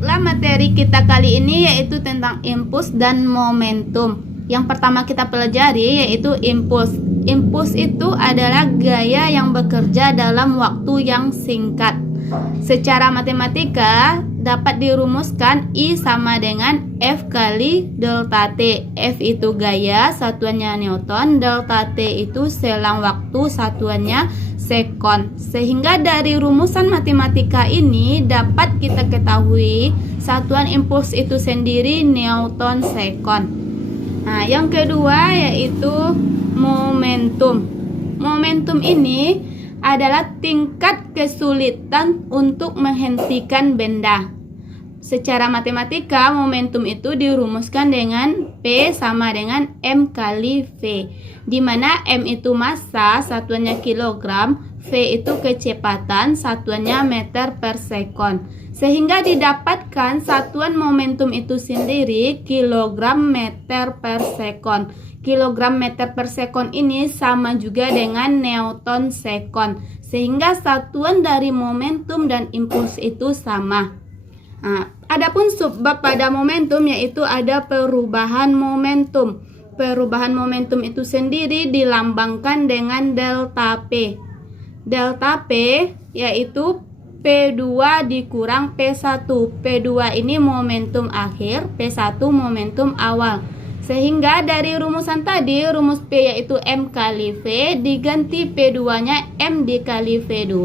Baiklah, materi kita kali ini yaitu tentang impuls dan momentum. Yang pertama kita pelajari yaitu impuls. Impuls itu adalah gaya yang bekerja dalam waktu yang singkat. Secara matematika dapat dirumuskan I sama dengan F kali delta T. F itu gaya, satuannya Newton, delta T itu selang waktu, satuannya sekon. Sehingga dari rumusan matematika ini dapat kita ketahui satuan impuls itu sendiri Newton sekon. Nah, yang kedua yaitu momentum. Momentum ini adalah tingkat kesulitan untuk menghentikan benda. Secara matematika, momentum itu dirumuskan dengan P sama dengan M kali V, di mana M itu massa, satuannya kilogram, V itu kecepatan, satuannya meter per sekon. Sehingga didapatkan satuan momentum itu sendiri kilogram meter per sekon. Kilogram meter per sekon ini sama juga dengan Newton sekon. Sehingga satuan dari momentum dan impuls itu sama. Nah, adapun subbab pada momentum yaitu ada perubahan momentum. Perubahan momentum itu sendiri dilambangkan dengan delta P. Delta P yaitu P2 dikurang P1. P2 ini momentum akhir, P1 momentum awal. Sehingga dari rumusan tadi, rumus P yaitu M kali V, diganti P2-nya M dikali V2.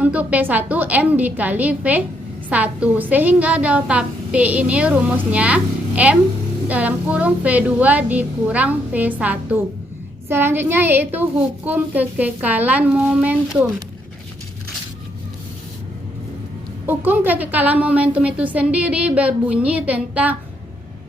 Untuk P1 M dikali V1. Sehingga delta P ini rumusnya M dalam kurung V2 dikurang V1. Selanjutnya yaitu hukum kekekalan momentum. Hukum kekekalan momentum itu sendiri berbunyi tentang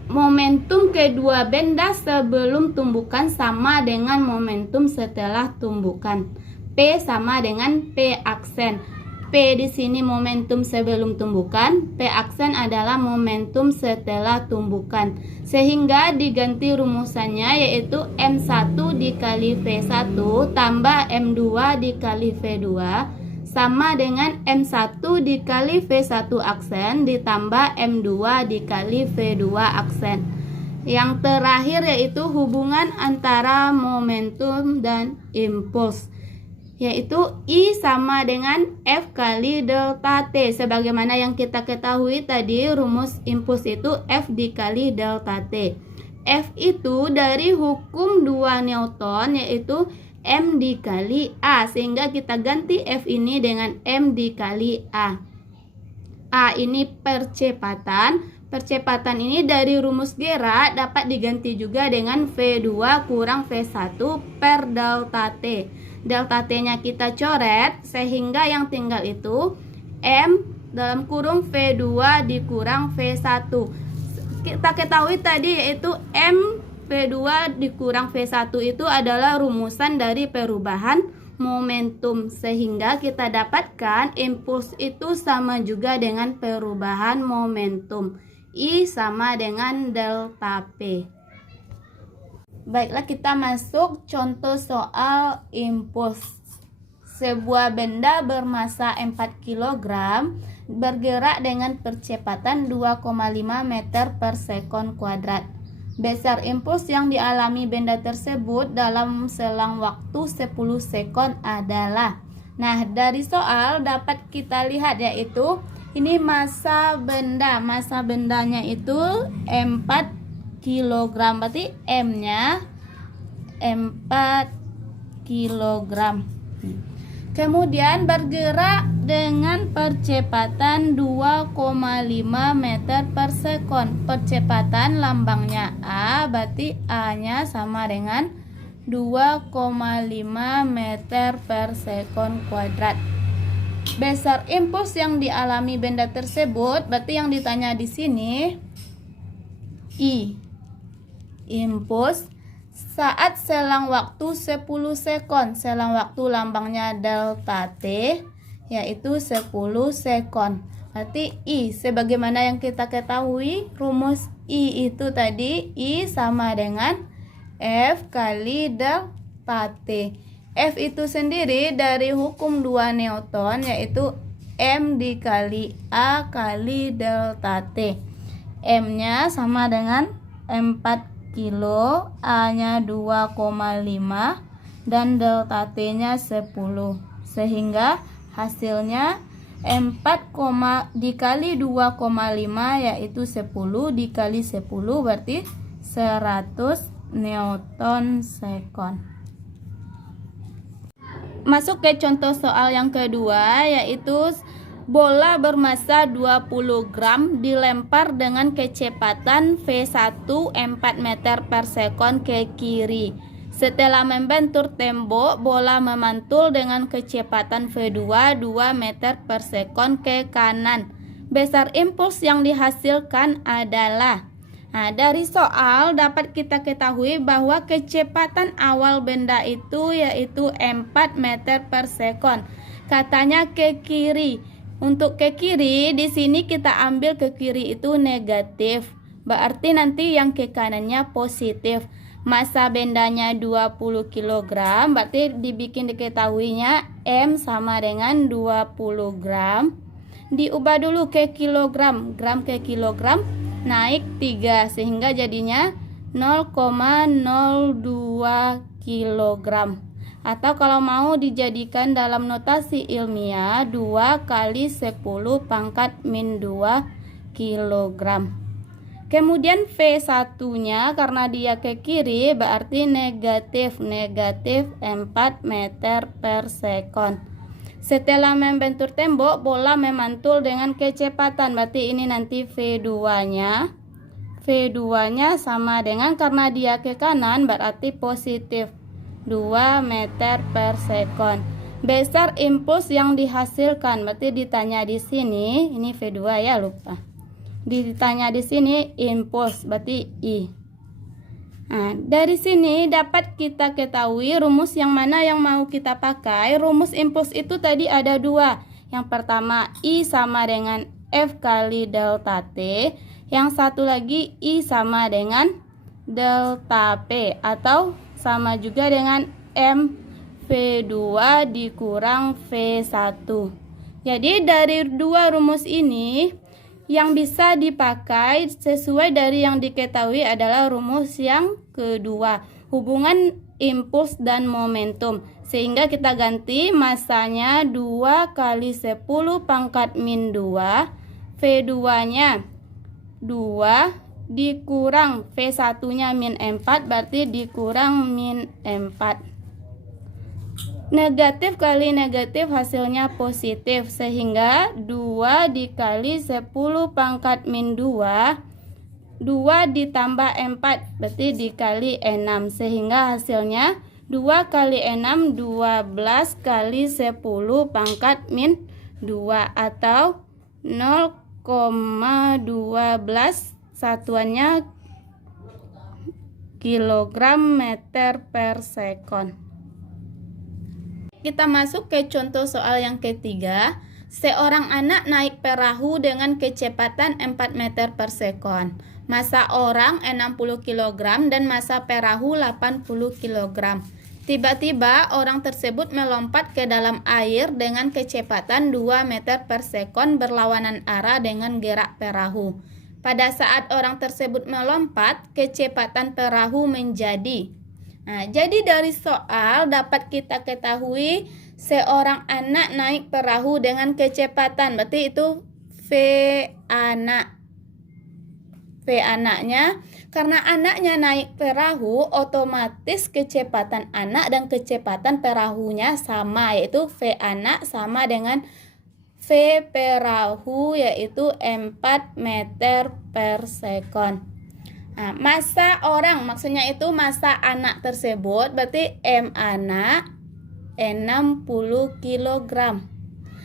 momentum kedua benda sebelum tumbukan sama dengan momentum setelah tumbukan. P sama dengan P aksen. P di sini momentum sebelum tumbukan, P aksen adalah momentum setelah tumbukan. Sehingga diganti rumusannya yaitu M1 dikali V1 tambah M2 dikali V2 sama dengan M1 dikali V1 aksen ditambah M2 dikali V2 aksen. Yang terakhir yaitu hubungan antara momentum dan impuls, yaitu I sama dengan F kali delta T. Sebagaimana yang kita ketahui tadi, rumus impuls itu F dikali delta T. F itu dari hukum 2 Newton yaitu M dikali A, sehingga kita ganti F ini dengan M dikali A. A ini percepatan. Percepatan ini dari rumus gerak dapat diganti juga dengan V2 kurang V1 per delta T. Delta T-nya kita coret, sehingga yang tinggal itu M dalam kurung V2 dikurang V1. Kita ketahui tadi yaitu M V2 dikurang V1 itu adalah rumusan dari perubahan momentum. Sehingga kita dapatkan impuls itu sama juga dengan perubahan momentum. I sama dengan delta P. Baiklah, kita masuk contoh soal impuls. Sebuah benda bermassa 4 kg bergerak dengan percepatan 2,5 meter per sekon kuadrat. Besar impuls yang dialami benda tersebut dalam selang waktu 10 sekon adalah. Nah, dari soal dapat kita lihat yaitu ini massa benda. Massa bendanya itu 4 kg. Berarti M-nya 4 kg. Kemudian bergerak dengan percepatan 2,5 meter per sekon. Percepatan lambangnya A, berarti A-nya sama dengan 2,5 meter per sekon kuadrat. Besar impuls yang dialami benda tersebut, berarti yang ditanya di sini I. Impuls saat selang waktu 10 sekon. Selang waktu lambangnya delta T yaitu 10 sekon. Berarti I sebagaimana yang kita ketahui rumus I itu tadi I sama dengan F kali delta T. F itu sendiri dari hukum 2 Newton yaitu M dikali A kali delta T. M-nya sama dengan 4 kilo, A-nya 2,5, dan delta T-nya 10. Sehingga hasilnya 4, dikali 2,5 yaitu 10 dikali 10 berarti 100 Newton sekon. Masuk ke contoh soal yang kedua, yaitu bola bermasa 20 gram dilempar dengan kecepatan V1 4 meter per sekon ke kiri. Setelah membentur tembok, bola memantul dengan kecepatan V2 2 meter per sekon ke kanan. Besar impuls yang dihasilkan adalah. Dari soal dapat kita ketahui bahwa kecepatan awal benda itu yaitu 4 meter per sekon. Katanya ke kiri. Untuk ke kiri, di sini kita ambil ke kiri itu negatif. Berarti nanti yang ke kanannya positif. Masa bendanya 20 kg, berarti dibikin diketahuinya M sama dengan 20 gram. Diubah dulu ke kilogram, gram ke kilogram naik 3 sehingga jadinya 0,02 kilogram. Atau kalau mau dijadikan dalam notasi ilmiah 2 kali 10 pangkat min 2 kilogram. Kemudian V1-nya karena dia ke kiri berarti negatif 4 meter per sekon. Setelah membentur tembok, bola memantul dengan kecepatan. Berarti ini nanti V2-nya. V2-nya sama dengan karena dia ke kanan berarti positif 2 meter per sekon. Besar impuls yang dihasilkan berarti ditanya di sini, ini V2 ya, lupa. Ditanya di sini impuls berarti I. Nah, dari sini dapat kita ketahui rumus yang mana yang mau kita pakai. Rumus impuls itu tadi ada dua. Yang pertama I sama dengan F kali delta T. Yang satu lagi I sama dengan delta P atau sama juga dengan M V2 dikurang V1. Jadi dari dua rumus ini yang bisa dipakai sesuai dari yang diketahui adalah rumus yang kedua, hubungan impuls dan momentum. Sehingga kita ganti masanya 2 kali 10 pangkat min 2, V2-nya 2 dikurang V1-nya min 4 berarti dikurang min 4. Negatif kali negatif hasilnya positif, sehingga 2 dikali 10 pangkat min 2, 2 ditambah 4 berarti dikali 6, sehingga hasilnya 2 kali 6 12 kali 10 pangkat min 2 atau 0,12, satuannya kilogram meter per sekon. Kita masuk ke contoh soal yang ketiga. Seorang anak naik perahu dengan kecepatan 4 meter per sekon. Masa orang 60 kg dan masa perahu 80 kg. Tiba-tiba orang tersebut melompat ke dalam air dengan kecepatan 2 meter per sekon berlawanan arah dengan gerak perahu. Pada saat orang tersebut melompat, kecepatan perahu menjadi. Nah, jadi dari soal dapat kita ketahui seorang anak naik perahu dengan kecepatan. Berarti itu V anak. V anaknya, karena anaknya naik perahu, otomatis kecepatan anak dan kecepatan perahunya sama, yaitu V anak sama dengan V perahu, yaitu 4 meter per sekon. Nah, masa orang, maksudnya itu masa anak tersebut, berarti M anak 60 kg.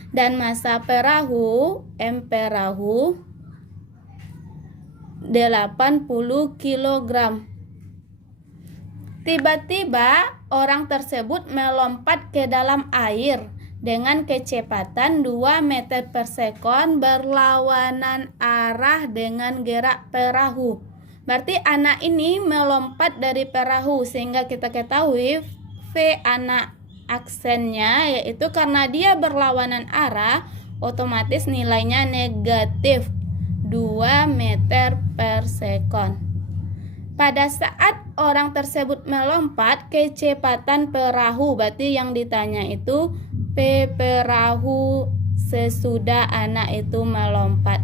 Dan masa perahu, M perahu 80 kg. Tiba-tiba orang tersebut melompat ke dalam air dengan kecepatan 2 meter per sekon berlawanan arah dengan gerak perahu. Berarti anak ini melompat dari perahu, sehingga kita ketahui V anak aksennya yaitu karena dia berlawanan arah, otomatis nilainya negatif 2 meter per sekon. Pada saat orang tersebut melompat, kecepatan perahu, berarti yang ditanya itu perahu sesudah anak itu melompat.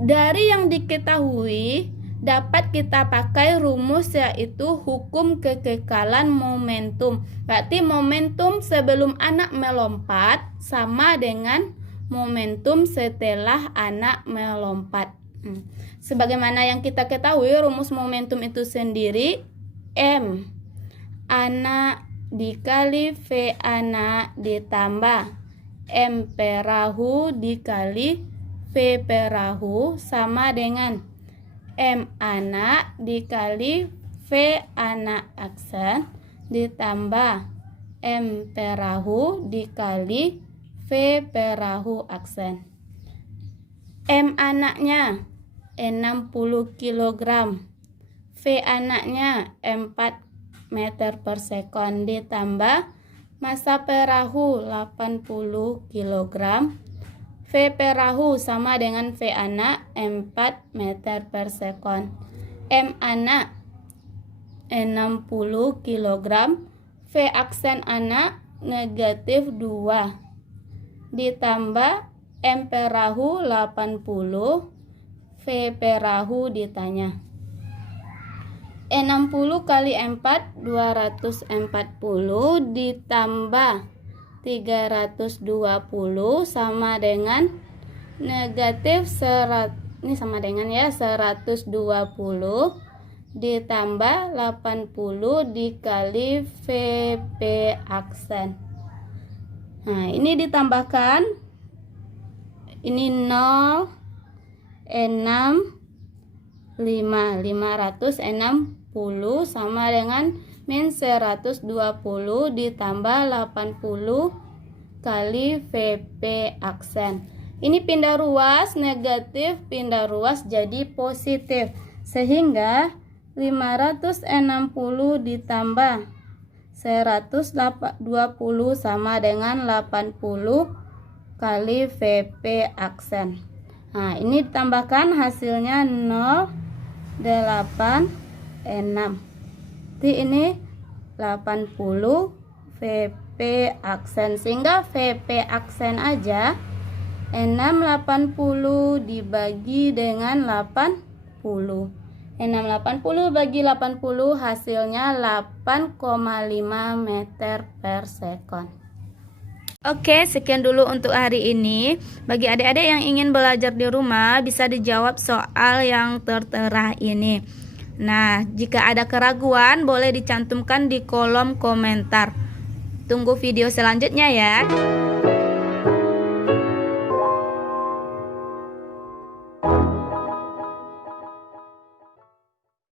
Dari yang diketahui, dapat kita pakai rumus yaitu hukum kekekalan momentum. Berarti momentum sebelum anak melompat sama dengan momentum setelah anak melompat. Sebagaimana yang kita ketahui, rumus momentum itu sendiri M anak dikali V anak ditambah M perahu dikali V perahu sama dengan M anak dikali V anak aksen ditambah M perahu dikali V perahu aksen. M anaknya 60 kg, V anaknya 4 meter per sekon ditambah massa perahu 80 kg. V perahu sama dengan V anak 4 meter per sekon. M anak 60 kg, V aksen anak negatif 2 ditambah M perahu 80, V perahu ditanya. 60 kali 4 240 ditambah 320 sama dengan negatif ini sama dengan ya 120 ditambah 80 dikali VP aksen. Nah, ini ditambahkan ini 0 6 5 560 sama dengan min 120 ditambah 80 kali VP aksen. Ini pindah ruas negatif, pindah ruas jadi positif. Sehingga 560 ditambah 120 sama dengan 80 kali VP aksen. Nah, ini ditambahkan hasilnya 086. Jadi ini 80 VP aksen, sehingga VP aksen aja 680 dibagi dengan 80. 680 bagi 80 hasilnya 8,5 meter per sekon. Oke, sekian dulu untuk hari ini. Bagi adik-adik yang ingin belajar di rumah, bisa dijawab soal yang tertera ini. Nah, jika ada keraguan boleh dicantumkan di kolom komentar. Tunggu video selanjutnya ya.